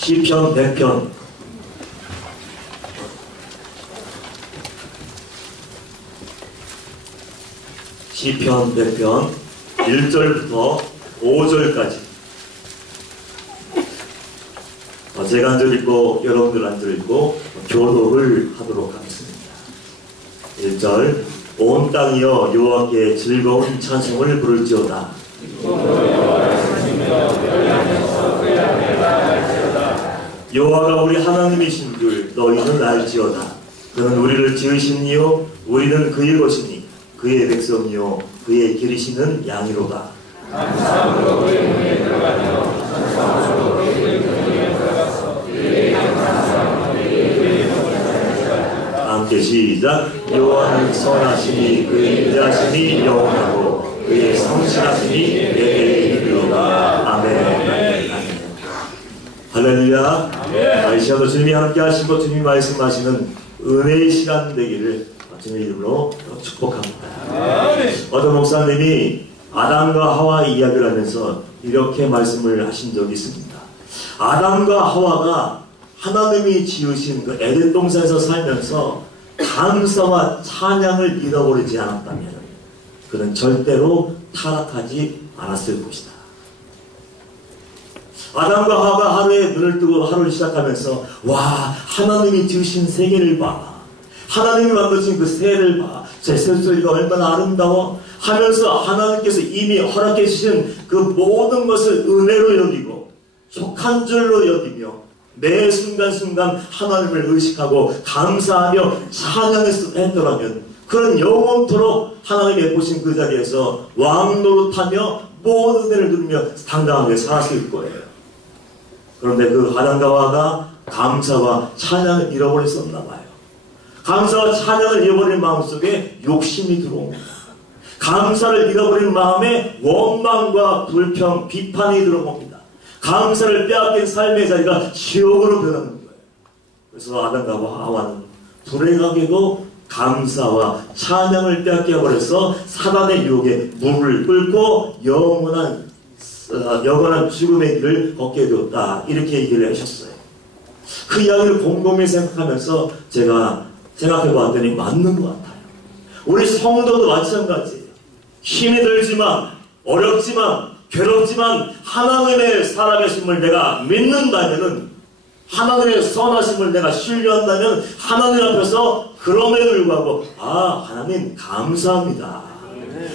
시편 100편 시편 100편 1절부터 5절까지 제가 한 절 읽고 여러분들 한 절 읽고 교독을 하도록 하겠습니다. 1절 온 땅이여 여호와께 즐거운 찬송을 부를지어다. 여호와가 우리 하나님이신 줄 너희는 알지어다. 그는 우리를 지으신 이요 우리는 그의 것이니 그의 백성이요 그의 기르시는 양이로다. 감사함으로 그의 문에 들어가며 찬송함으로 그의 궁중에 들어가서 그의 감사함으로 그의 함께 시작. 여호와는 선하시니 그의 인자하심이 영원하고 그의 성실하심이 내게 이르리로다. 아멘. 할렐루야. 이 시간도 주님이 함께 하시고 주님이 말씀하시는 은혜의 시간 되기를 주님의 이름으로 축복합니다. 어떤 목사님이 아담과 하와 이야기를 하면서 이렇게 말씀을 하신 적이 있습니다. 아담과 하와가 하나님이 지으신 그 에덴 동산에서 살면서 감사와 찬양을 잃어버리지 않았다면 그는 절대로 타락하지 않았을 것이다. 아담과 하와가 하루에 눈을 뜨고 하루를 시작하면서 와 하나님이 지으신 세계를 봐. 하나님이 만드신 그 새를 봐. 제 새소리가 얼마나 아름다워 하면서 하나님께서 이미 허락해 주신 그 모든 것을 은혜로 여기고 족한 줄로 여기며 매 순간순간 하나님을 의식하고 감사하며 찬양했더라면 그런 영원토록 하나님이 보신 그 자리에서 왕노릇하며 모든 은혜를 누리며 당당하게 살았을 거예요. 그런데 그 아담과 하와가 감사와 찬양을 잃어버렸었나 봐요. 감사와 찬양을 잃어버린 마음속에 욕심이 들어옵니다. 감사를 잃어버린 마음에 원망과 불평, 비판이 들어옵니다. 감사를 빼앗긴 삶의 자리가 지옥으로 변하는 거예요. 그래서 아담과 하와는 불행하게도 감사와 찬양을 빼앗겨 버려서 사단의 유혹에 물을 끓고 영원한 죽음의 길을 걷게 되었다. 이렇게 얘기를 하셨어요. 그 이야기를 곰곰이 생각하면서 제가 생각해 봤더니 맞는 것 같아요. 우리 성도도 마찬가지예요. 힘이 들지만 어렵지만 괴롭지만 하나님의 살아계심을 내가 믿는다면은 하나님의 선하심을 내가 신뢰한다면 하나님 앞에서 그럼에도 불구하고 하나님 감사합니다.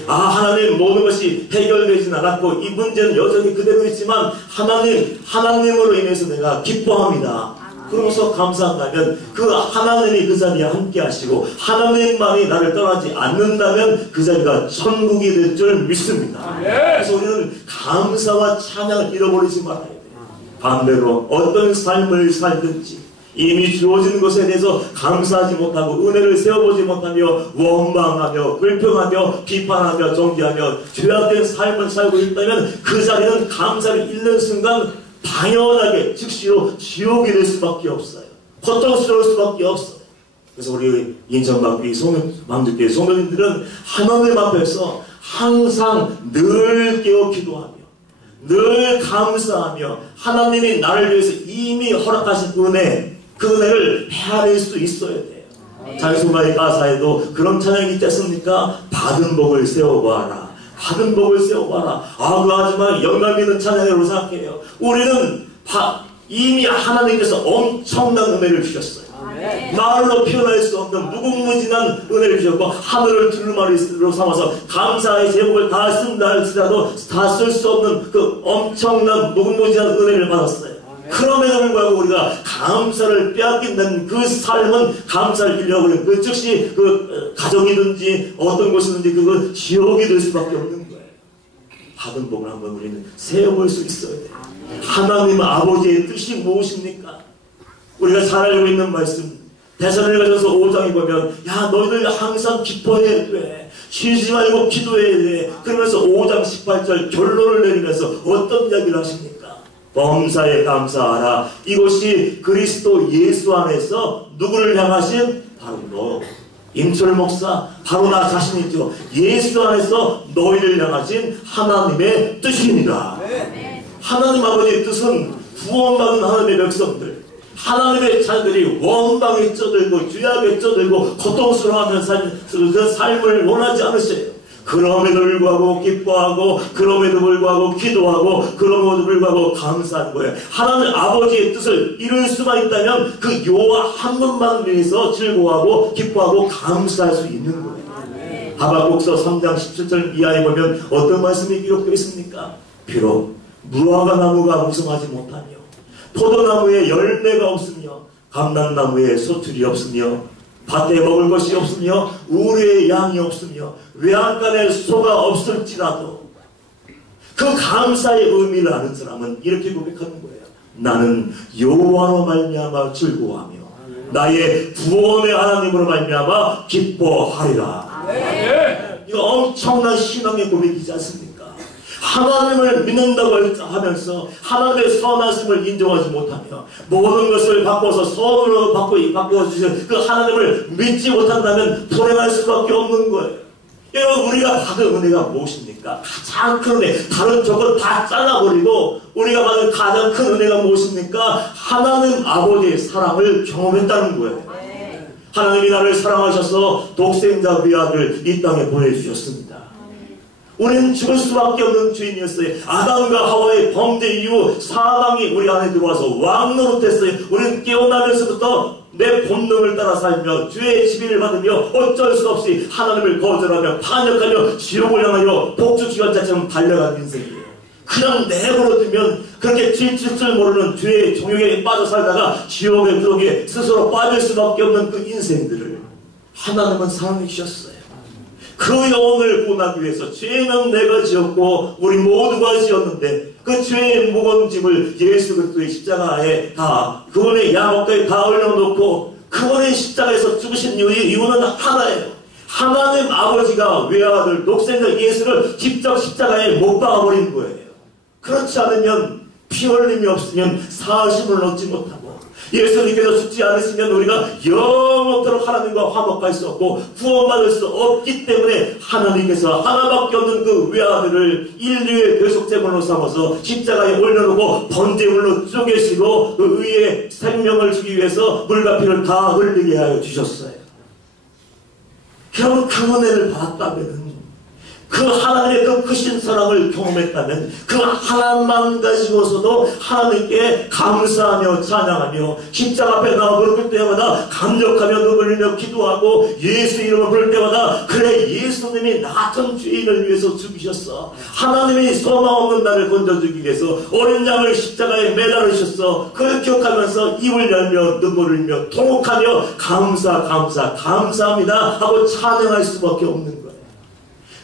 하나님 모든 것이 해결되진 않았고 이 문제는 여전히 그대로 있지만 하나님으로 인해서 내가 기뻐합니다. 그러면서 감사한다면 그 하나님이 그 자리에 함께 하시고 하나님만이 나를 떠나지 않는다면 그 자리가 천국이 될 줄 믿습니다. 그래서 우리는 감사와 찬양을 잃어버리지 말아야 돼요. 반대로 어떤 삶을 살든지 이미 주어진 것에 대해서 감사하지 못하고 은혜를 세워보지 못하며 원망하며 불평하며 비판하며 정죄하며 죄악된 삶을 살고 있다면 그 자리는 감사를 잃는 순간 당연하게 즉시로 지옥이 될 수밖에 없어요. 고통스러울 수밖에 없어요. 그래서 우리 인천방귀 망주교회 소명인들은 하나님 앞에서 항상 늘 깨어 기도하며 늘 감사하며 하나님이 나를 위해서 이미 허락하신 은혜, 그 은혜를 헤아릴 수 있어야 돼요. 찬송가의 가사에도 그런 찬양이 있지 않습니까? 받은 복을 세워봐라. 받은 복을 세워봐라. 하지만 영감 있는 찬양으로 생각해요. 우리는 이미 하나님께서 엄청난 은혜를 주셨어요. 말로 표현할 수 없는 무궁무진한 은혜를 주셨고 하늘을 두루마리로 삼아서 감사의 제목을 다 쓴다 할지라도 다 쓸 수 없는 그 엄청난 무궁무진한 은혜를 받았어요. 그럼에도 불구하고 우리가 감사를 빼앗긴다는 그 삶은 감사를 잃어버린 그 즉시 그 가정이든지 어떤 곳이든지 그건 지옥이 될 수밖에 없는 거예요. 받은 복을 한번 우리는 세워볼 수 있어야 돼요. 하나님 아버지의 뜻이 무엇입니까? 우리가 잘 알고 있는 말씀 데살로니가전서 5장에 보면 너희들 항상 기뻐해야 돼. 쉬지 말고 기도해야 돼. 그러면서 5장 18절 결론을 내리면서 어떤 이야기를 하십니까? 범사에 감사하라. 이것이 그리스도 예수 안에서 누구를 향하신? 바로 너 임철 목사 바로 나 자신이죠. 예수 안에서 너희를 향하신 하나님의 뜻입니다. 하나님 아버지의 뜻은 구원받은 하나님의 백성들, 하나님의 자녀들이 원방에 쪄들고 죄악에 쪄들고 고통스러워하는 그 삶을 원하지 않으세요. 그럼에도 불구하고 기뻐하고, 그럼에도 불구하고 기도하고, 그럼에도 불구하고 감사하는 거예요. 하나님 아버지의 뜻을 이룰 수만 있다면 그 여호와 한 분만 위해서 즐거워하고 기뻐하고 감사할 수 있는 거예요. 하박국서 3장 17절 이하에 보면 어떤 말씀이 기록되어 있습니까? 비록 무화과 나무가 무성하지 못하며, 포도나무에 열매가 없으며, 감람나무에 소출이 없으며, 밭에 먹을 것이 없으며, 우리의 양이 없으며, 외양간에 소가 없을지라도 그 감사의 의미를 아는 사람은 이렇게 고백하는 거예요. 나는 여호와로 말미암아 즐거워하며 나의 구원의 하나님으로 말미암아 기뻐하리라. 이거 엄청난 신앙의 고백이지 않습니까? 하나님을 믿는다고 하면서 하나님의 선하심을 인정하지 못하며 모든 것을 바꿔서 선으로 바꿔주신 그 하나님을 믿지 못한다면 불행할 수밖에 없는 거예요. 여러분, 우리가 받은 은혜가 무엇입니까? 가장 큰 은혜, 다른 조건 다 잘라버리고 우리가 받은 가장 큰 은혜가 무엇입니까? 하나님 아버지의 사랑을 경험했다는 거예요. 하나님이 나를 사랑하셔서 독생자 외아들 이 땅에 보내주셨습니다. 우리는 죽을 수밖에 없는 죄인이었어요. 아담과 하와의 범죄 이후 사망이 우리 안에 들어와서 왕노릇했어요. 우리는 깨어나면서부터 내 본능을 따라 살며 죄의 지배를 받으며 어쩔 수 없이 하나님을 거절하며 반역하며 지옥을 향하여 복주기관차처럼 달려가는 인생이에요. 그냥 내버려두면 그렇게 질질 줄 모르는 죄의 종욕에 빠져 살다가 지옥의 구덩이에 스스로 빠질 수밖에 없는 그 인생들을 하나님은 사랑해 주셨어요. 그 영혼을 구원하기 위해서 죄는 내가 지었고 우리 모두가 지었는데 그 죄의 무거운 짐을 예수 그리스도의 십자가에 다 그분의 양어깨에 다 올려놓고 그분의 십자가에서 죽으신 이유는 하나예요. 하나님 아버지가 외아들 독생자 예수를 직접 십자가에 못 박아버린 거예요. 그렇지 않으면 피 흘림이 없으면 사심을 얻지 못하고 예수님께서 죽지 않으시면 우리가 영원토록 하나님과 화목할 수 없고 구원받을 수 없기 때문에 하나님께서 하나밖에 없는 그 외아들을 인류의 대속제물로 삼아서 십자가에 올려놓고 번제물로 쪼개시고 그 의의 생명을 주기 위해서 물과 피를 다 흘리게 하여 주셨어요. 여러분, 그 은혜를 받았다면, 그 하나님의 그 크신 사랑을 경험했다면 그 하나만 가지고서도 하나님께 감사하며 찬양하며 십자가 앞에 나와 부를 때마다 감격하며 눈을 흘리며 기도하고 예수 이름을 부를 때마다 그래, 예수님이 나 같은 죄인을 위해서 죽으셨어. 하나님이 소망 없는 나를 건져주기 위해서 어린 양을 십자가에 매달으셨어. 그걸 기억하면서 입을 열며 눈물을 흘리며 통곡하며 감사합니다 하고 찬양할 수밖에 없는 거예요.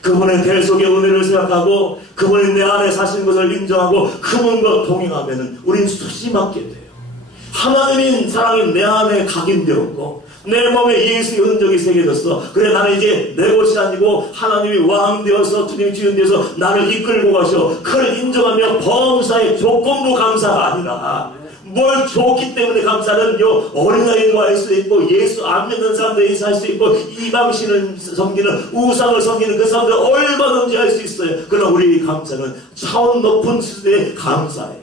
그분의 대속의 은혜를 생각하고 그분이 내 안에 사신 것을 인정하고 그분과 동행하면 우린 수심하게 돼요. 하나님인 사랑이 내 안에 각인되었고 내 몸에 예수의 흔적이 새겨졌어. 그래, 나는 이제 내 것이 아니고 하나님이 왕 되어서 주님이 주인 되어서 나를 이끌고 가셔. 그걸 인정하며 범사의 조건부 감사가 아니라 뭘 좋기 때문에 감사는요, 어린아이도 할 수 있고 예수 안 믿는 사람들이 할 수 있고 이방신을 섬기는 우상을 섬기는 그 사람들 얼마든지 할 수 있어요. 그러나 우리 감사는 차원 높은 수준의 감사예요.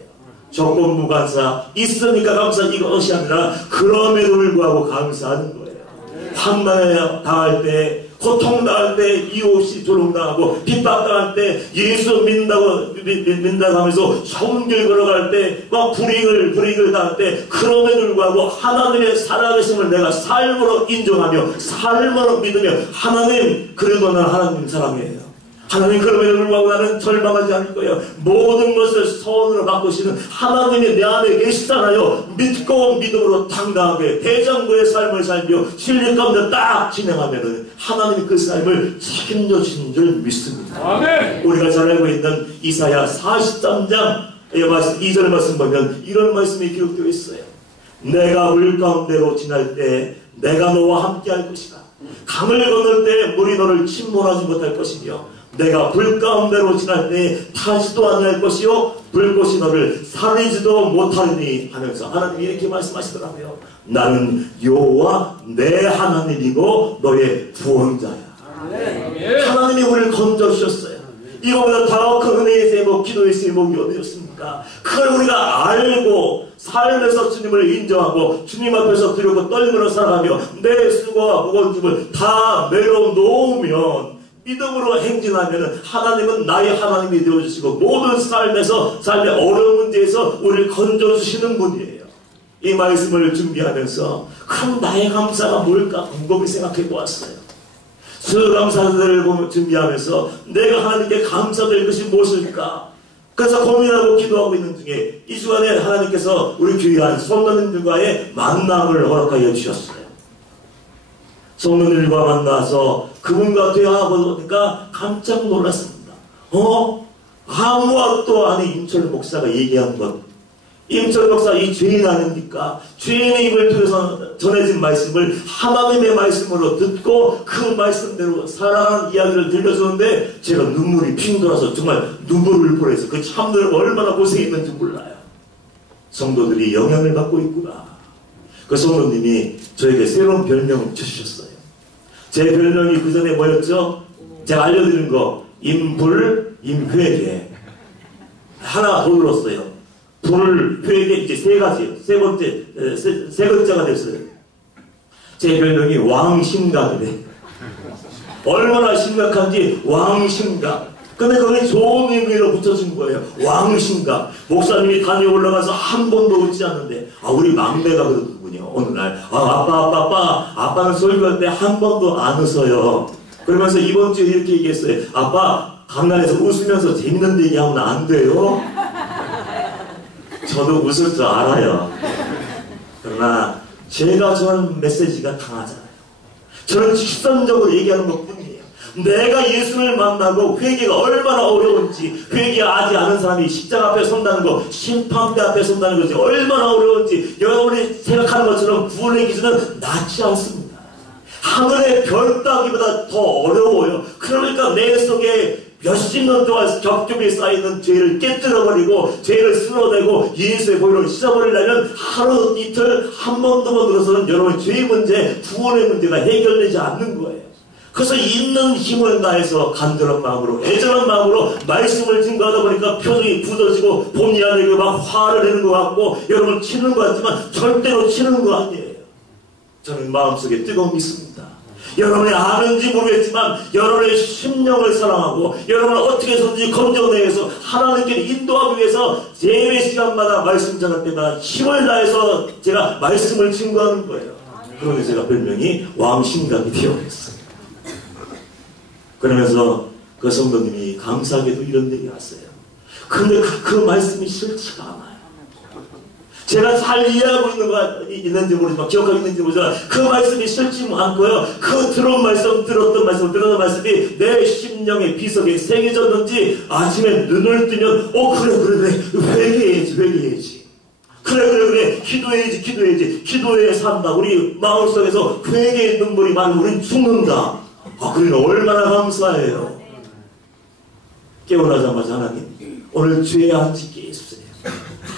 조건부 감사, 있으니까 감사, 이것이 아니라 그럼에도 불구하고 감사하는 거예요. 환난에 당할 때, 고통 당할 때, 이유 없이 조롱당하고 핍박당할 때, 예수 믿는다고 하면서 성길 걸어갈 때, 막 불이익을 당할 때, 그럼에도 불구하고 하나님의 살아계심을 내가 삶으로 인정하며 삶으로 믿으며 하나님, 그래도 난 하나님 사랑해요. 하나님, 그럼에도 불구하고 나는 절망하지 않을 거예요. 모든 것을 선으로 바꾸시는 하나님이 내 안에 계시잖아요. 믿고 믿음으로 당당하게 대장부의 삶을 살며 진리 가운데 딱 진행하면은 하나님이 그 삶을 책임져 주신 줄 믿습니다. 아멘. 우리가 잘 알고 있는 이사야 43장 2절 말씀 보면 이런 말씀이 기록되어 있어요. 내가 물 가운데로 지날 때 내가 너와 함께 할 것이다. 강을 건널 때 물이 너를 침몰하지 못할 것이며 내가 불 가운데로 지날 때 타지도 아니할 것이요 불꽃이 너를 사르지도 못하리니 하면서 하나님이 이렇게 말씀하시더라고요. 나는 여호와 내 하나님이고 너의 구원자야. 하나님이 우리를 건져주셨어요. 이거보다 더 큰 은혜의 제목, 기도의 제목이 어디였습니까? 무엇입니까? 그걸 우리가 알고 삶에서 주님을 인정하고 주님 앞에서 두렵고 떨림으로 살아가며 내 수고와 무거운 짐을 다 내려놓으면 믿음으로 행진하면 하나님은 나의 하나님이 되어주시고 모든 삶의 어려운 문제에서 우리를 건져주시는 분이에요. 이 말씀을 준비하면서 그럼 나의 감사가 뭘까 곰곰이 생각해 보았어요. 수감사들을 준비하면서 내가 하나님께 감사드릴 것이 무엇일까? 그래서 고민하고 기도하고 있는 중에 이 주간에 하나님께서 우리 귀한 성도님들과의 만남을 허락하여 주셨어요. 성도님들과 만나서 그분과 대화하고 보니까 깜짝 놀랐습니다. 아무것도 아닌 임철 목사가 얘기한 것, 임철 목사 이 죄인 아닙니까? 죄인의 입을 통해서 전해진 말씀을 하나님의 말씀으로 듣고 그 말씀대로 살아가는 이야기를 들려주는데 제가 눈물이 핑 돌아서 정말 눈물을 보내서 그 참들고 얼마나 고생했는지 몰라요. 성도들이 영향을 받고 있구나. 그 성도님이 저에게 새로운 별명을 주셨어요. 제 별명이 그 전에 뭐였죠? 제가 알려드린 거 임회계 하나 더 늘었어요. 회계 이제 세 가지요. 세 번째 세 글자가 됐어요. 제 별명이 왕심각이래. 얼마나 심각한지 왕심각. 근데 그게 좋은 의미로 붙여준 거예요. 왕심각. 목사님이 단에 올라가서 한 번도 웃지 않는데 우리 막내가 그러더군요. 어느 날 아빠는 설교할 때 한 번도 안 웃어요. 그러면서 이번 주에 이렇게 얘기했어요. 아빠 강단에서 웃으면서 재밌는 얘기하면 안 돼요. 저도 웃을 줄 알아요. 그러나 제가 전하는 메시지가 강하잖아요. 저는 직선적으로 얘기하는 것뿐이에요. 내가 예수를 만나고 회개가 얼마나 어려운지, 회개하지 않은 사람이 십자가 앞에 선다는 거, 심판대 앞에 선다는 것이 얼마나 어려운지 여러분이 생각하는 것처럼 구원의 기준은 낮지 않습니다. 하늘의 별 따기보다 더 어려워요. 그러니까 내 속에 몇십 년 동안 겹겹이 쌓이는 죄를 깨뜨려버리고 죄를 쓸어내고 예수의 보혈을 씻어버리려면 하루 이틀 한 번 두 번 들어서는 여러분의 죄의 문제, 구원의 문제가 해결되지 않는 거예요. 그래서 있는 힘을 다해서 간절한 마음으로 애절한 마음으로 말씀을 증거하다 보니까 표정이 굳어지고 본의 아니게 막 화를 내는 것 같고 여러분 치는 것 같지만 절대로 치는 거 아니에요. 저는 마음속에 뜨거움이 있습니다. 여러분이 아는지 모르겠지만 여러분의 심령을 사랑하고 여러분을 어떻게 해서든지 건져내서 하나님께 인도하기 위해서 예배 시간마다 말씀 전할 때마다 힘을 다해서 제가 말씀을 증거하는 거예요. 그러면서 제가 별명이 왕심각이 되어버렸어요. 그러면서 그 성도님이 감사하게도 이런 얘기 하세요. 근데 그 말씀이 싫지가 않아요. 제가 잘 이해하고 있는지 모르지만 기억하고 있는지 모르지만 그 말씀이 싫지 않고요. 그 들었던 말씀이 내 심령의 비석에 새겨졌는지 아침에 눈을 뜨면 그래 회개해야지. 그래 기도해야지. 기도해야 산다. 우리 마음속에서 회개의 눈물이 많으면 우린 죽는다. 그러니 얼마나 감사해요. 깨어나자마자 하나님 오늘 죄 안 짓게 해주세요.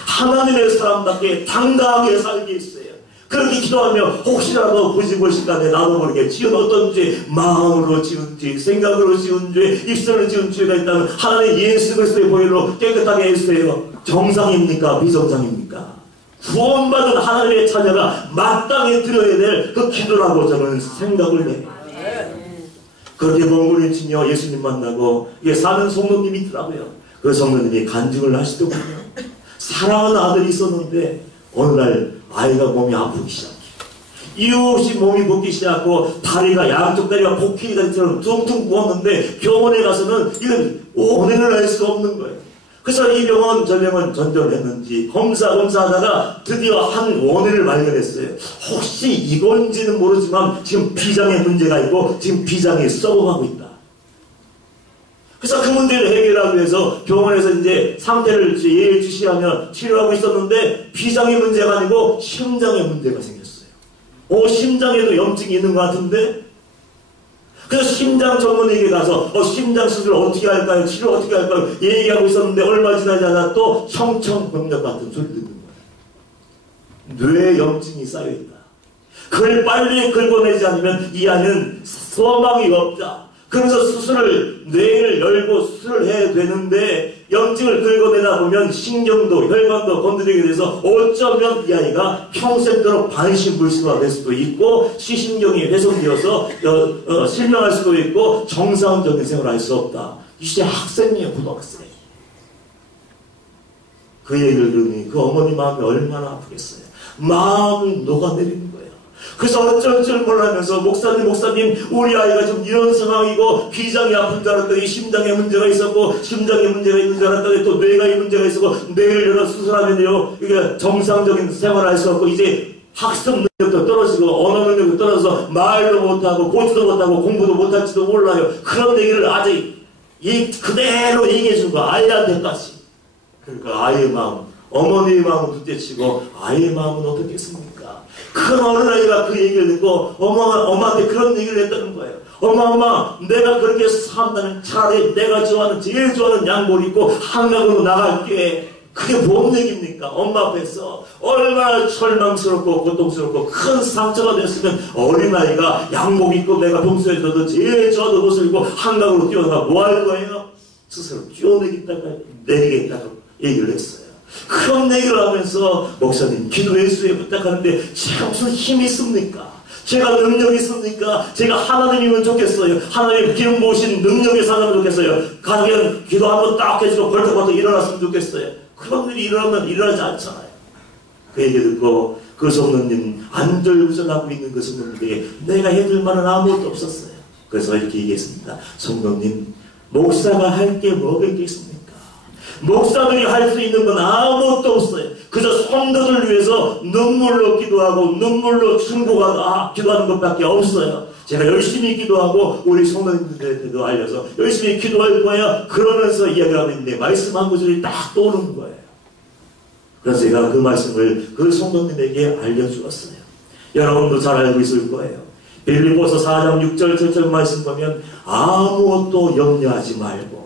하나님의 사람답게 당당하게 살게 했어요. 그렇게 기도하며 혹시라도 부지불식간에 나도 모르게 지은 어떤 죄, 마음으로 지은 죄, 생각으로 지은 죄, 입술로 지은 죄가 있다면 하나님 예수 그리스도의 보혈로 깨끗하게 해주세요. 정상입니까? 비정상입니까? 구원받은 하나님의 자녀가 마땅히 드려야 될 그 기도라고 저는 생각을 해요. 그렇게 몸부림 치며 예수님 만나고 이게 사는 성도님이 있더라고요. 그 성도님이 간증을 하시더군요. 사랑하는 아들이 있었는데 어느 날 아이가 몸이 아프기 시작해요. 이유 없이 몸이 붓기 시작하고 다리가 양쪽 다리가 코끼리다리처럼 퉁퉁 부었는데 병원에 가서는 이건 원인을 알 수가 없는 거예요. 그래서 이 병원 저 병원 전전했는지 검사하다가 드디어 한 원인을 발견했어요. 혹시 이건지는 모르지만 지금 비장에 문제가 있고 지금 비장이 썩어가고 있다. 그래서 그 문제를 해결하기 위해서 병원에서 이제 상태를 예의주시하며 치료하고 있었는데 비장의 문제가 아니고 심장의 문제가 생겼어요. 심장에도 염증이 있는 것 같은데 그래서 심장 전문의에게 가서 심장 수술 어떻게 할까요? 치료 어떻게 할까요? 얘기하고 있었는데 얼마 지나지 않아 또 청청병력 같은 소리 듣는 거예요. 뇌에 염증이 쌓여있다. 그걸 빨리 긁어내지 않으면 이 안은 소망이 없다. 그래서 뇌를 열고 수술을 해야 되는데 염증을 긁어내다 보면 신경도 혈관도 건드리게 돼서 어쩌면 이 아이가 평생도록 반신불수가 될 수도 있고 시신경이 훼손되어서 실명할 수도 있고 정상적인 생활을 할 수 없다. 이제 학생이에요, 고등학생. 그 얘기를 들으니 그 어머니 마음이 얼마나 아프겠어요. 마음이 녹아내리는 거예요. 그래서 어쩔 줄 몰라면서 목사님 우리 아이가 좀 이런 상황이고 비장이 아픈 줄 알았더니 심장에 문제가 있었고 심장에 문제가 있는 줄 알았더니 또 뇌가 문제가 있었고 뇌를 열어 수술하면요 이게 정상적인 생활을 할 수 없고 이제 학습 능력도 떨어지고 언어 능력도 떨어져서 말도 못하고 보지도 못하고 공부도 못할지도 몰라요. 그런 얘기를 아직 그대로 얘기해 준 거 아이한테까지. 그러니까 아이의 마음, 어머니의 마음은 둘째치고 아이의 마음은 어떻겠습니까? 큰 어린아이가 그 얘기를 듣고 엄마한테 그런 얘기를 했다는 거예요. 엄마 내가 그렇게 산다면 차라리 내가 제일 좋아하는 양복을 입고 한강으로 나갈게. 그게 뭔 얘기입니까? 엄마 앞에서 얼마나 철망스럽고 고통스럽고 큰 상처가 됐으면 어린아이가 양복 입고 내가 평소에도 제일 좋아하는 옷을 입고 한강으로 뛰어나가 뭐 할 거예요? 스스로 내리겠다고 얘기를 했어요. 그런 얘기를 하면서 목사님 기도의 수에 부탁하는데 제가 무슨 힘이 있습니까? 제가 능력이 있습니까? 제가 하나님이면 좋겠어요. 하나님 기름 부으신 능력에 살면 좋겠어요. 가족은 기도 한번 딱 해주고 벌떡벌떡 일어났으면 좋겠어요. 그런 일이 일어나면 일어나지 않잖아요. 그 얘기 듣고 그 성도님 안절부절하고 있는 그 성도님에게 내가 해줄 말은 아무것도 없었어요. 그래서 이렇게 얘기했습니다. 성도님 목사가 할 게 뭐가 있겠습니까? 목사들이 할 수 있는 건 아무것도 없어요. 그저 성도들 위해서 눈물로 기도하고 눈물로 기도하는 것밖에 없어요. 제가 열심히 기도하고 우리 성도님들한테도 알려서 열심히 기도할 거야. 그러면서 이야기하고 있는데 말씀 한 구절이 딱 떠오르는 거예요. 그래서 제가 그 말씀을 그 성도님에게 알려주었어요. 여러분도 잘 알고 있을 거예요. 빌립보서 4장 6절 7절 말씀 보면 아무것도 염려하지 말고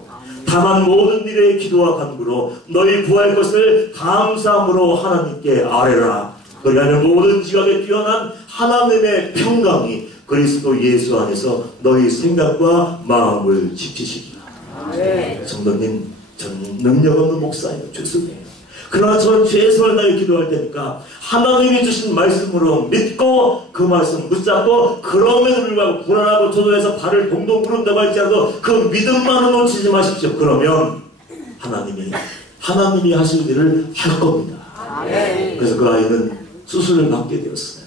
다만 모든 일에 기도와 간구로 너희 구할 것을 감사함으로 하나님께 아뢰라. 그리하면 모든 지각에 뛰어난 하나님의 평강이 그리스도 예수 안에서 너희 생각과 마음을 지키시기라. 성도님, 저는 능력 없는 목사예요. 죄송해요. 그러나 저는 최선을 다해 기도할 테니까 하나님이 주신 말씀으로 믿고 그 말씀 붙잡고 그럼에도 불구하고 불안하고 조도해서 발을 동동 구른다고 할지라도 그 믿음만은 놓치지 마십시오. 그러면 하나님이 하실 일을 할 겁니다. 그래서 그 아이는 수술을 받게 되었어요.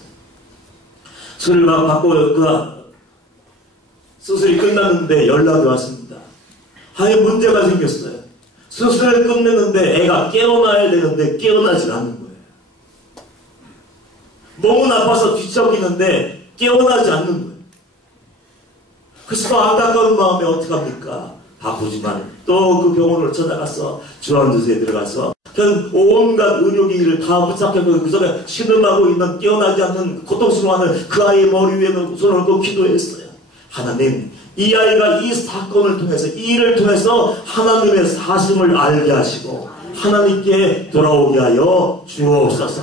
수술을 받고 수술이 끝났는데 연락이 왔습니다. 아예 문제가 생겼어요. 수술을 끝냈는데 애가 깨어나야 되는데 깨어나질 않는 거예요. 몸은 아파서 뒤척이는데 깨어나지 않는 거예요. 그래서 안타까운 마음에 어떡합니까? 바쁘지만 또 그 병원을 찾아가서 주안주소에 들어가서 온갖 의료기기를 다 부착해서 그 전에 신음하고 있는 깨어나지 않는 고통스러워하는 그 아이의 머리 위에 손을 얹고 기도했어요. 하나님, 이 아이가 이 사건을 통해서 이 일을 통해서 하나님의 사심을 알게 하시고 하나님께 돌아오게 하여 주옵소서.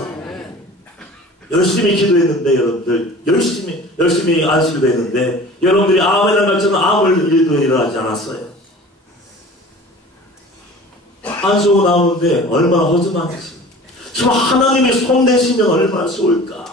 열심히 기도했는데 여러분들 열심히 안수기도 했는데 여러분들이 아멘을 갈처럼 아무 일도 일어나지 않았어요. 안수고 나오는데 얼마나 허전한지. 정말 하나님이 손대시면 얼마나 좋을까.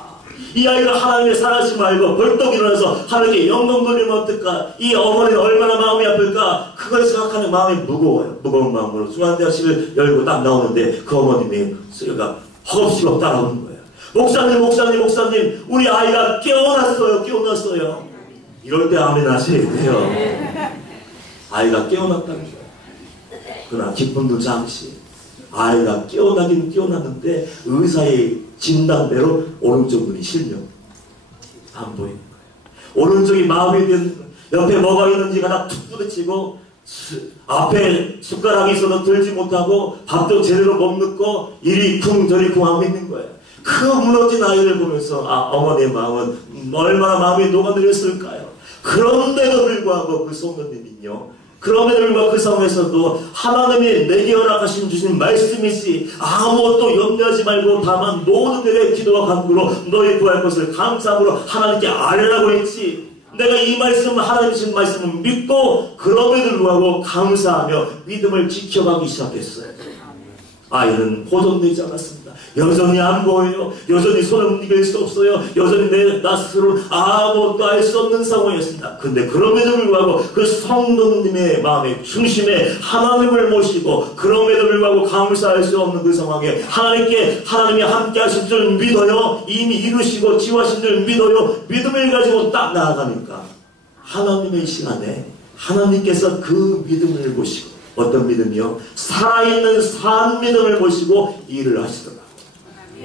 이 아이가 하나님의 사랑하심을 알고 벌떡 일어나서 하나님께 영광 돌리면 어떨까. 이 어머니는 얼마나 마음이 아플까. 그걸 생각하는 마음이 무거워요. 무거운 마음으로 중환대학실을 열고 딱 나오는데 그 어머님이 소리가 허겁지겁 따라오는 거예요. 목사님 우리 아이가 깨어났어요. 이럴 때 아멘 하셔야 돼요. 아이가 깨어났다는 거예요. 그러나 기쁨도 잠시. 아이가 깨어나긴 깨어났는데 의사의 진단대로 오른쪽 눈이 실명. 안 보이는 거예요. 오른쪽이 마음이 된 옆에 뭐가 있는지가 다 툭 부딪히고 앞에 숟가락이 있어도 들지 못하고 밥도 제대로 못 넣고 이리 쿵 저리 쿵 하고 있는 거예요. 그 무너진 아이를 보면서 어머니의 마음은 얼마나 마음이 녹아들었을까요? 그런데도 불구하고 그 성도님은요. 그럼에도 불구하고 그 상황에서도 하나님이 내게 허락하신 주신 말씀이지 아무것도 염려하지 말고 다만 모든 일에 기도와 간구로 너희 구할 것을 감사함으로 하나님께 아뢰라고 했지. 내가 이 말씀, 하나님 주신 말씀을 믿고 그럼에도 불구하고 감사하며 믿음을 지켜가기 시작했어요. 아이는 보존되지 않았습니다. 여전히 안 보여요. 여전히 손을 움직일 수 없어요. 여전히 나 스스로 아무것도 알 수 없는 상황이었습니다. 근데 그럼에도 불구하고 그 성도님의 마음의 중심에 하나님을 모시고 그럼에도 불구하고 감사할 수 없는 그 상황에 하나님이 함께 하실 줄 믿어요. 이미 이루시고 지휘하신 줄 믿어요. 믿음을 가지고 딱 나아가니까 하나님의 시간에 하나님께서 그 믿음을 모시고, 어떤 믿음이요? 살아있는 산 믿음을 모시고 일을 하시더라고요.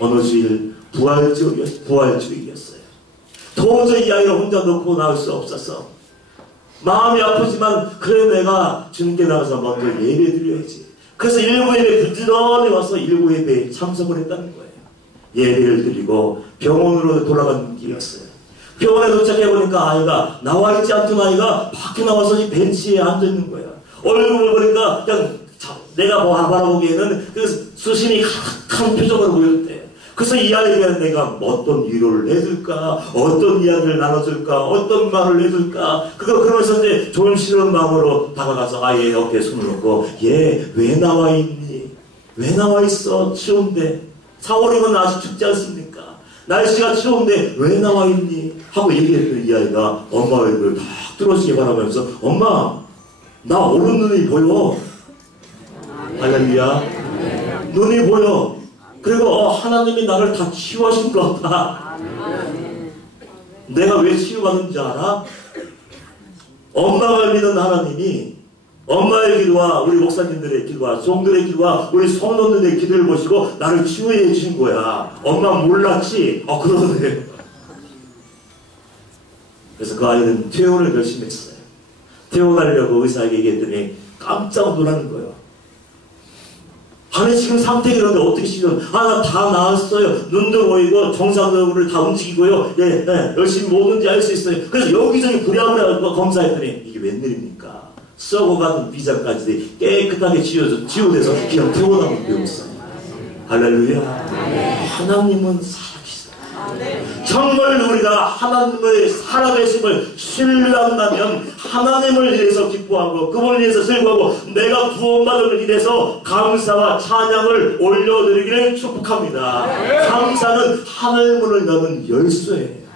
어느 주일 부활주일이었어요. 도저히 이 아이를 혼자 놓고 나올 수 없어서 마음이 아프지만 그래 내가 주님께 나가서 먼저 예배 드려야지. 그래서 일부 예배 부지런히 와서 일부 예배에 참석을 했다는 거예요. 예배를 드리고 병원으로 돌아가는 길이었어요. 병원에 도착해보니까 아이가, 나와있지 않던 아이가 밖에 나와서 이 벤치에 앉아있는 거예요. 얼굴을 보니까 그냥 내가 바라보기에는 그 수심이 가득한 표정으로 보였대. 그래서 이 아이에게 내가 어떤 위로를 해줄까, 어떤 이야기를 나눠줄까, 어떤 말을 해줄까, 그러면서 이제 존시는 마음으로 다가가서 아이의 어깨에 손을 놓고, 얘 왜 나와 있니? 왜 나와 있어? 추운데. 4월이면 아직 춥지 않습니까? 날씨가 추운데 왜 나와 있니? 하고 얘기했더니 이 아이가 엄마 얼굴을 탁 뚫어지게 바라보면서, 엄마 나 오른 눈이 보여. 할렐루야. 눈이 보여. 그리고 하나님이 나를 다 치유하신 것 같아. 내가 왜 치유받는지 알아? 엄마가 믿는 하나님이 엄마의 기도와 우리 목사님들의 기도와 종들의 기도와 우리 성도들의 기도를 보시고 나를 치유해 주신 거야. 엄마 몰랐지? 그러네. 그래서 그 아이는 퇴원을 결심했어요. 퇴원하려고 의사에게 얘기했더니 깜짝 놀라는 거예요. 아니 지금 상태가 이런데 어떻게 치료? 나 다 나았어요. 눈도 보이고 정상적으로 다 움직이고요. 열심히 뭐든지 할 수 있어요. 그래서 여기저기 부랴부랴 검사했더니 이게 웬일입니까? 썩어가는 비자까지 깨끗하게 지워져서 그냥 퇴원하고 배웠어요. 할렐루야. 하나님은 정말 우리가 하나님의 살아계심을 신뢰한다면 하나님을 위해서 기뻐하고 그분을 위해서 슬퍼하고 내가 구원받음을 위해서 감사와 찬양을 올려드리기를 축복합니다. 감사는 하늘문을 여는 열쇠예요.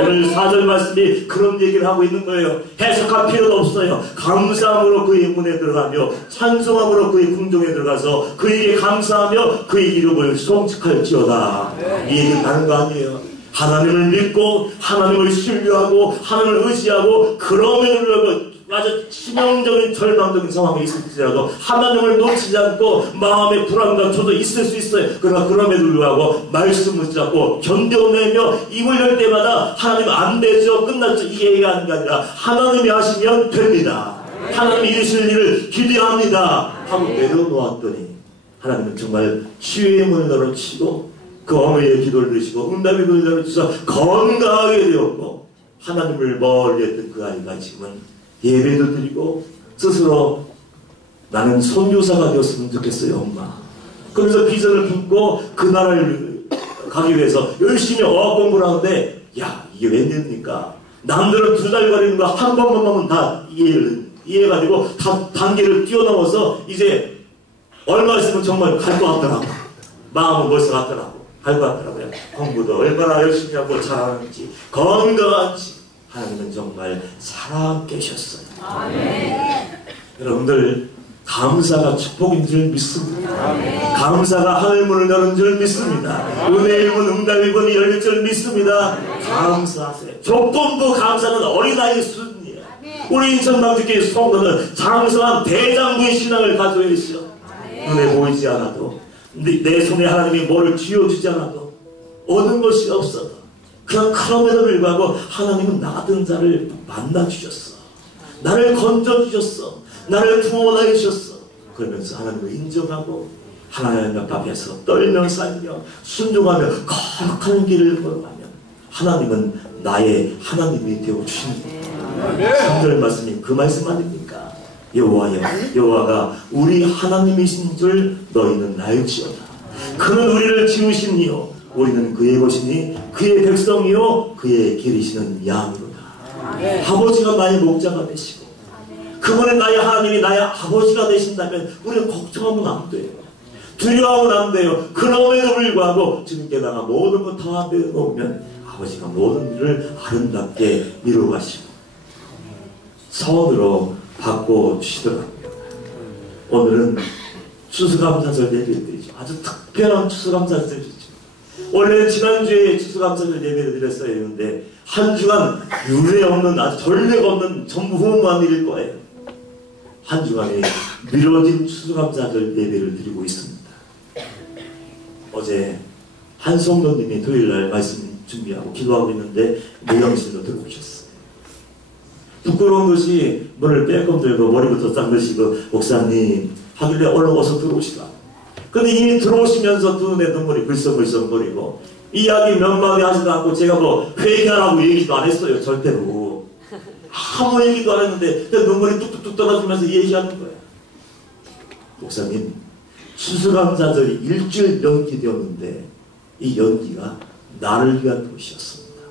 오늘 4절 말씀이 그런 얘기를 하고 있는 거예요. 해석할 필요도 없어요. 감사함으로 그의 문에 들어가며 찬송함으로 그의 궁정에 들어가서 그에게 감사하며 그의 이름을 송축할지어다. 이 얘기를 하는 거 아니에요. 하나님을 믿고 하나님을 신뢰하고 하나님을 의지하고 그러면 아주 치명적인 절망적인 상황이 있을지라도 하나님을 놓치지 않고 마음의 불안과 저도 있을 수 있어요. 그러나 그럼에도 불구하고 말씀을 붙잡고 견뎌내며 입을 열 때마다 하나님 안 되죠, 끝났죠, 이 얘기가 하는 게 아니라 하나님이 하시면 됩니다. 하나님이 이루실 일을 기대합니다 하고 내려놓았더니 하나님은 정말 치유의 문을 열어치고 그 어머니의 기도를 들으시고 응답의 문을 열어주셔서 건강하게 되었고 하나님을 멀리 했던 그 아이가 지금은 예배도 드리고 스스로 나는 선교사가 되었으면 좋겠어요, 엄마. 그러면서 비전을 품고 그 나라를 가기 위해서 열심히 어학 공부를 하는데 야 이게 웬일입니까? 남들은 2달 걸리는 거 한 번만 하면 다 이해해가지고 다 단계를 뛰어넘어서 이제 얼마 있으면 정말 갈 것 같더라고. 마음은 벌써 갔더라고. 갈 것 같더라고요. 공부도 얼마나 열심히 하고 잘하는지 건강한지 하나님은 정말 살아 계셨어요. 여러분들 감사가 축복인 줄 믿습니다. 감사가 하늘문을 여는 줄 믿습니다. 은혜의 문, 응답의 문이 열릴 줄 믿습니다. 감사하세요. 조건부 감사는 어린아이 수준이에요. 우리 인천방주교회 성도는 장성한 대장부의 신앙을 가지고 있어. 눈에 보이지 않아도 내 손에 하나님이 뭐를 쥐어주지 않아도 얻은 것이 없어도 그럼에도 불구하고 하나님은 나 같은 자를 만나주셨어. 나를 건져주셨어. 나를 구원하여 주셨어. 그러면서 하나님을 인정하고 하나님 앞에서 떨며 살며 순종하며 거룩한 길을 걸어가면 하나님은 나의 하나님이 되어주십니다. 3절 말씀이 그 말씀 아닙니까? 여호와여 여호와가 우리 하나님이신 줄 너희는 알지어다. 그는 우리를 지으시니요 우리는 그의 것이니 그의 백성이요 그의 기르시는 양이로다. 아버지가 나의 목자가 되시고 그분의 나의 하나님이 나의 아버지가 되신다면 우리는 걱정하면 안 돼요. 두려워하면 안 돼요. 그럼에도 불구하고 주님께 나가 모든 것 다 내놓으면 아버지가 모든 일을 아름답게 이루어가시고 선으로 바꿔주시더라고요. 오늘은 추수감사절 예배를 드리죠. 아주 특별한 추수감사절 드리죠. 원래는 지난주에 추수감사절 예배를 드렸어야 했는데 한 주간 유례 없는 아주 전례가 없는 전무후무한 일일 거예요. 한 주간에 미뤄진 추수감사절 예배를 드리고 있습니다. 어제 한송도님이 토요일날 말씀 준비하고 기도하고 있는데 무영실로 들어오셨어요. 부끄러운 것이 문을 빼꼼 들고 머리부터 싹 넣으시고 목사님 하길래 얼른 어서 들어오시라. 근데 이미 들어오시면서 두 눈에 눈물이 불썩불썩 거리고 이야기 몇 마디 하지도 않고 제가 뭐 회개하라고 얘기도 안 했어요. 절대로. 아무 얘기도 안 했는데 눈물이 뚝뚝뚝 떨어지면서 얘기하는 거예요. 목사님 추수감사절이 일주일 연기되었는데 이 연기가 나를 위한 것이었습니다.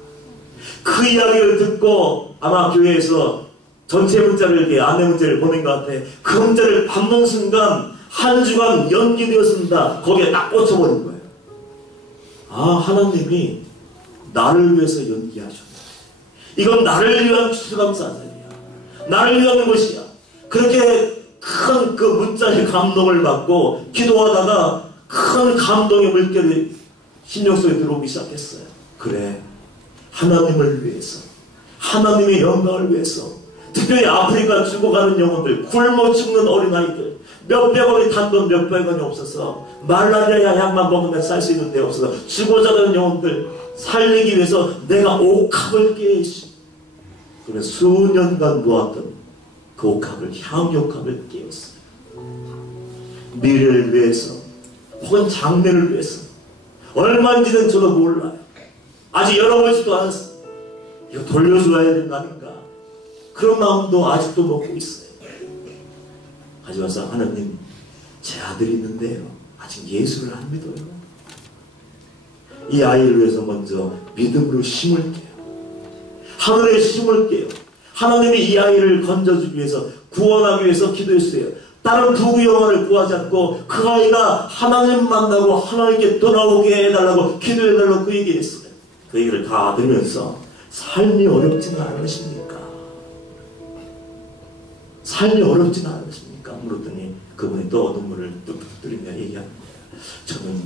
그 이야기를 듣고 아마 교회에서 전체 문자를 이렇게 안내 문자를 보낸 것 같아. 그 문자를 받는 순간 한 주간 연기되었습니다. 거기에 딱 꽂혀버린 거예요. 아, 하나님이 나를 위해서 연기하셨네. 이건 나를 위한 추수감사절이야. 나를 위한 것이야. 그렇게 큰 그 문자의 감동을 받고 기도하다가 큰 감동의 물결이 심령 속에 들어오기 시작했어요. 그래, 하나님을 위해서, 하나님의 영광을 위해서, 특별히 아프리카 죽어가는 영혼들, 굶어 죽는 어린아이들, 몇백 원이 단 돈 몇백 원이 없어서 말라리아 약만 먹으면 살 수 있는 데 없어서 죽어가는 영혼들 살리기 위해서 내가 옥합을 깨시. 그래서 수년간 모았던 그 옥합을, 향유옥합을 깨웠어요. 미래를 위해서 혹은 장래를 위해서 얼마인지는 저도 몰라요. 아직 열어보지도 않았어요. 이거 돌려줘야 되는 거 아닌가, 그런 마음도 아직도 먹고 있어요. 가져와서 하나님, 제 아들이 있는데요 아직 예수를 안 믿어요. 이 아이를 위해서 먼저 믿음으로 심을게요. 하늘에 심을게요. 하나님이 이 아이를 건져주기 위해서, 구원하기 위해서 기도했어요. 다른 부귀 영화를 구하지 않고 그 아이가 하나님 만나고 하나님께 돌아오게 해달라고 기도해달라고 그 얘기했어요. 그 얘기를 다 들으면서 삶이 어렵지는 않으십니까? 삶이 어렵지는 않으십니까? 물었더니 그분이 또 눈물을 뚝뚝 들이며 얘기합니다. 저는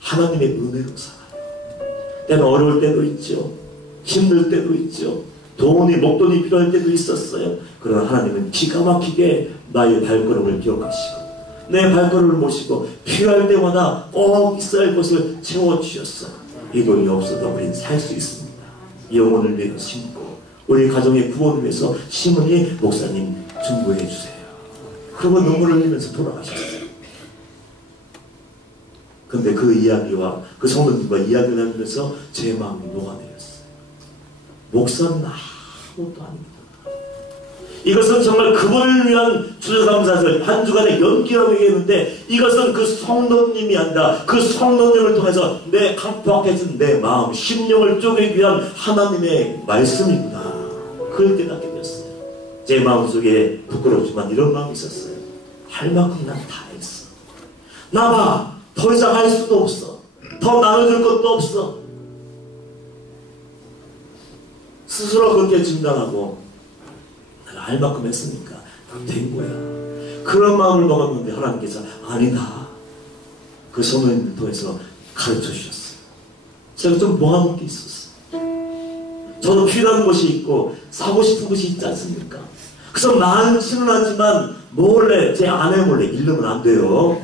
하나님의 은혜로 살아요. 때는 어려울 때도 있죠. 힘들 때도 있죠. 돈이, 목돈이 필요할 때도 있었어요. 그러나 하나님은 기가 막히게 나의 발걸음을 기억하시고 내 발걸음을 모시고 필요할 때마다 꼭 있어야 할 것을 채워주셨어요. 이 돈이 없어도 우리는 살 수 있습니다. 영혼을 위해서 심고 우리 가정의 구원을 위해서 심으니 목사님 중보해 주세요. 그러고 눈물을 흘리면서 돌아가셨어요. 근데 그 이야기와 그 성도님과 이야기를 하면서 제 마음이 녹아내렸어요. 목사는 아무것도 아닙니다. 이것은 정말 그분을 위한 추수감사절 한 주간의 연기라고 얘기했는데, 이것은 그 성도님이 아니라 그 성도님을 통해서 내 강팍해진 내 마음, 심령을 쪼개기 위한 하나님의 말씀이구나, 그걸 깨닫게 되었어요. 제 마음속에 부끄럽지만 이런 마음이 있었어요. 할 만큼 난 다 했어. 나봐, 더 이상 할 수도 없어. 더 나눠줄 것도 없어. 스스로 그렇게 진단하고 내가 할 만큼 했으니까 된 거야. 그런 마음을 먹었는데 하나님께서 아니다, 그 성도님을 통해서 가르쳐 주셨어요. 제가 좀 모아놓은 게 있었어요. 저도 필요한 것이 있고 사고 싶은 것이 있지 않습니까? 그래서 많지는 않지만 몰래, 제 아내 몰래, 잃으면 안 돼요.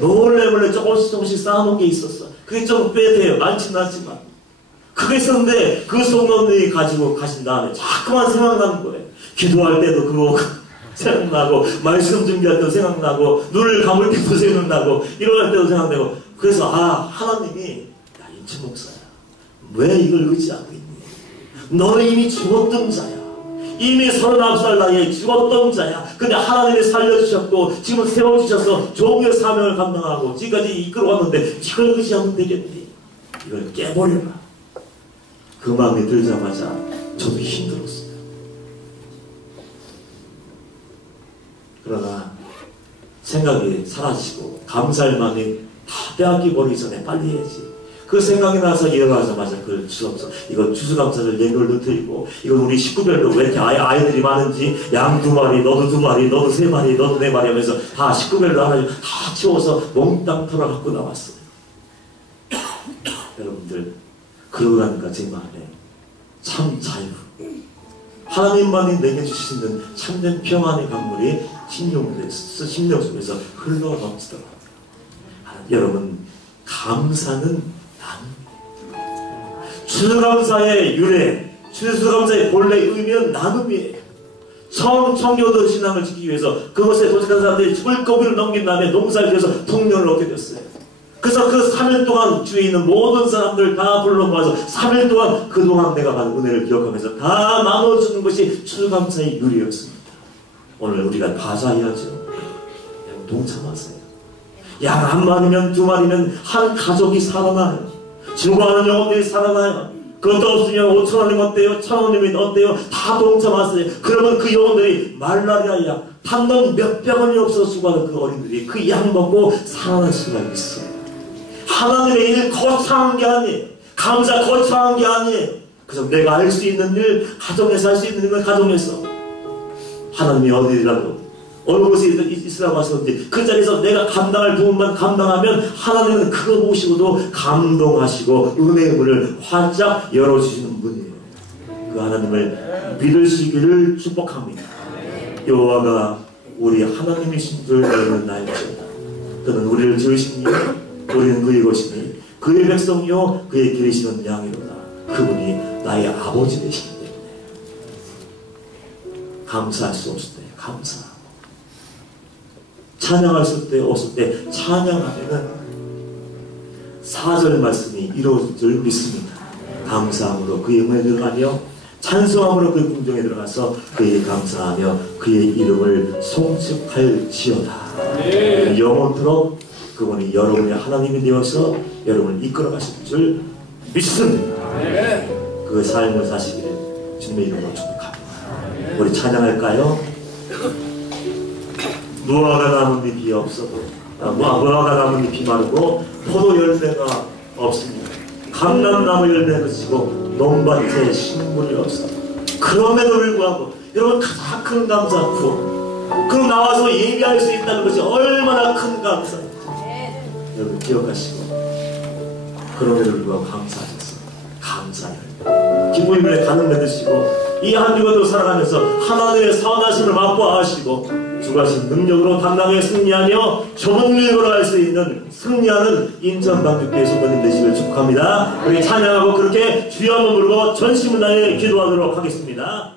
몰래 조금씩 쌓아놓은 게 있었어. 그게 좀 빼대요. 많지는 않지만 그게 있었는데 그 성도님이 가지고 가신 다음에 자꾸만 생각나는 거예요. 기도할 때도 그거 생각나고, 말씀 준비할 때도 생각나고, 눈을 감을 때도 생각나고, 일어날 때도 생각나고. 그래서 하나님이 야, 임채 목사야, 왜 이걸 의지하고 있니? 너는 이미 죽었던 자야. 이미 39살 나이에 죽었던 자야. 근데 하나님이 살려주셨고 지금 세워주셔서 종의 사명을 감당하고 지금까지 이끌어왔는데 이걸 의지하면 되겠니? 이걸 깨버려라. 그 마음이 들자마자 저도 힘들었어요. 그러나 생각이 사라지고 감사할 마음이 다 빼앗기 버리기 전에 빨리 해야지. 그 생각이 나서 일어나자마자 그 추석서 이거 추수감사절 예물도 드리고 이건 우리 식구별로 왜 이렇게 아이들이 많은지 양 2마리 너도 2마리 너도 3마리 너도 4마리 하면서 다 식구별로 하나씩 다 치워서 몽땅 털어 갖고 나왔어요. 여러분들 그러고 나니까 제 마음에 참 자유, 하나님만이 내게 주시는 참된 평안의 강물이 심령 속에서 흘러 넘치더라고요. 여러분, 감사는 나눔이에요. 추수감사의 유래, 추수감사의 본래 의미는 나눔이에요. 처음 청교도 신앙을 지키기 위해서 그것에 도착한 사람들이 물고기를 넘긴 다음에 농사를 지어서 통렬을 얻게 됐어요. 그래서 그 3일 동안 주위에 있는 모든 사람들 다 불러 모아서 3일 동안 그동안 내가 받은 은혜를 기억하면서 다 나눠주는 것이 추수감사의 유래였습니다. 오늘 우리가 감사해야죠. 동참하세요. 양 1마리면 2마리면 한 가족이 살아나요. 죽어가는 영혼들이 살아나요. 그것도 없으면 5,000원이면 어때요? 1,000원이면 어때요? 다 동참하세요. 그러면 그 영혼들이 말라리아 약 단돈 몇백 원이 없어서 수고하는 그 어린들이 그 약 먹고 살아날 수가 있어요. 하나님의 일 거창한 게 아니에요. 감사 거창한 게 아니에요. 그래서 내가 할 수 있는 일, 가정에서 할 수 있는 건 가정에서 하나님이 어디라도 어느 곳에 있으라고 하셨는지 그 자리에서 내가 감당할 부분만 감당하면 하나님은 그거 보시고도 감동하시고 은혜의 문을 활짝 열어주시는 분이에요. 그 하나님을 믿으시기를 축복합니다. 여호와가 우리 하나님이신 줄 알는 나일지어다. 그는 우리를 지으신 이요 우리는 그의 것이니 그의 백성이요 그의 기르시는 양이로다. 그분이 나의 아버지 되시기 때문에 감사할 수 없을 때 감사, 찬양할 수 없을 때 찬양하면은 4절 말씀이 이루어질 줄 믿습니다. 감사함으로 그의 은혜에 들어가며 찬송함으로 그의 궁정에 들어가서 그에게 감사하며 그의 이름을 송축할지어다. 영원토록 그분이 여러분의 하나님이 되어서 여러분을 이끌어 가실 줄 믿습니다. 그 삶을 사시기를 주님의 이름으로 축복합니다. 우리 찬양할까요? 무화과 나뭇잎이 없어도 무화과 나뭇잎이 마르고 포도 열매가 없습니다. 감람나무 열매가 지고 논밭에 식물이 없어. 그럼에도 불구하고 여러분 가장 큰 감사 그럼 나와서 예배할 수 있다는 것이 얼마나 큰 감사입니다. 여러분 기억하시고 그럼에도 불구하고 감사하셨습니다. 감사해요. 기부임에 가는 맺으시고 이 한 주간도 살아가면서 하나님의 선하심을 맛보아하시고 주가신 능력으로 당당하게 승리하며 좁은 길 걸어갈 수 있는 승리하는 인천방주교회 성도님 되시길 축복합니다. 우리 찬양하고 그렇게 주여 한번 부르고 전심을 다해 기도하도록 하겠습니다.